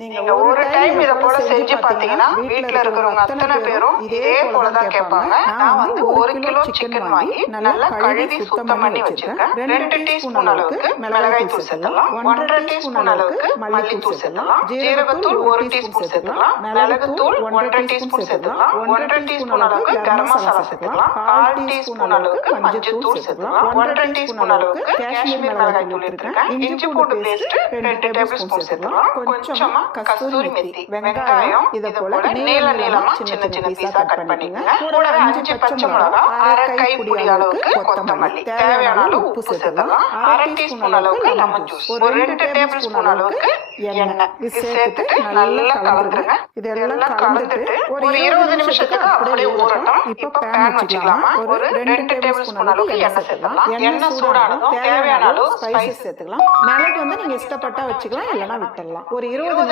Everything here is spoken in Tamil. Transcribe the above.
நீங்க ஒரு டைம் இத போல செஞ்சு பாத்தீங்கன்னா வீட்ல இருக்கிறவங்க அத்தனை பேரும் இதே போல தான் கேட்பாங்க. நான் வந்து 1 கிலோ சிக்கன் வாங்கி நல்லா கழுவி சுத்தம் பண்ணி வச்சிருக்கேன். 2 டீஸ்பூன் அளவுக்கு மிளகாய் தூள் சேர்த்தலாம், 1/2 டீஸ்பூன் அளவுக்கு மல்லித்தூள் சேர்த்தலாம், ஜீரகத்தூள் 1 டீஸ்பூன் சேர்த்தலாம், மிளகுத்தூள் 1/2 டீஸ்பூன் சேர்த்தலாம், 1/2 டீஸ்பூன் அளவுக்கு கரம் மசாலா சேர்த்தலாம், 1/4 டீஸ்பூன் அளவுக்கு மஞ்சள்தூள் சேர்த்தலாம், 1/2 டீஸ்பூன் அளவுக்கு காஷ்மீர் மிளகாய் தூள் எடுத்துருக்கேன். இஞ்சி பூண்டு பேஸ்ட் 2 டேபிள் ஸ்பூன் சேர்த்தலாம், கொஞ்சமா கஸ்தூரி மெத்தி, வெங்காயம் இத போல நீள நீளமா சின்ன சின்ன பீஸா கட் பண்ணிக்கங்க. கூடவே 5 பச்சை மிளகாய், 1/2 கைப்பிடி அளவுக்கு கொத்தமல்லி, தேவையான அளவு உப்பு சேர்த்தலாம், 1/2 டீஸ்பூன் அளவுக்கு லெமன் ஜூஸ், ஒரு 2 டேபிள் ஸ்பூன் அளவுக்கு எண்ணெய் இது சேர்த்துட்டு நல்லா கலந்துருங்க. இதெல்லாம் கலந்துட்டு ஒரு 20 நிமிஷத்துக்கு அப்படியே ஊறட்டும். இப்ப பேன் வச்சுக்கலாமா, ஒரு 2 டேபிள் ஸ்பூன் அளவுக்கு எண்ணெய் சேர்த்தலாம். எண்ணெய் சூடானதும் தேவையான அளவு ஸ்பைசஸ் சேர்த்துக்கலாம். மிளகு வந்து நீங்க இஷ்டப்பட்டா வச்சுக்கலாம், இல்லைன்னா விட்டுடலாம். ஒரு 20 நிமிஷம்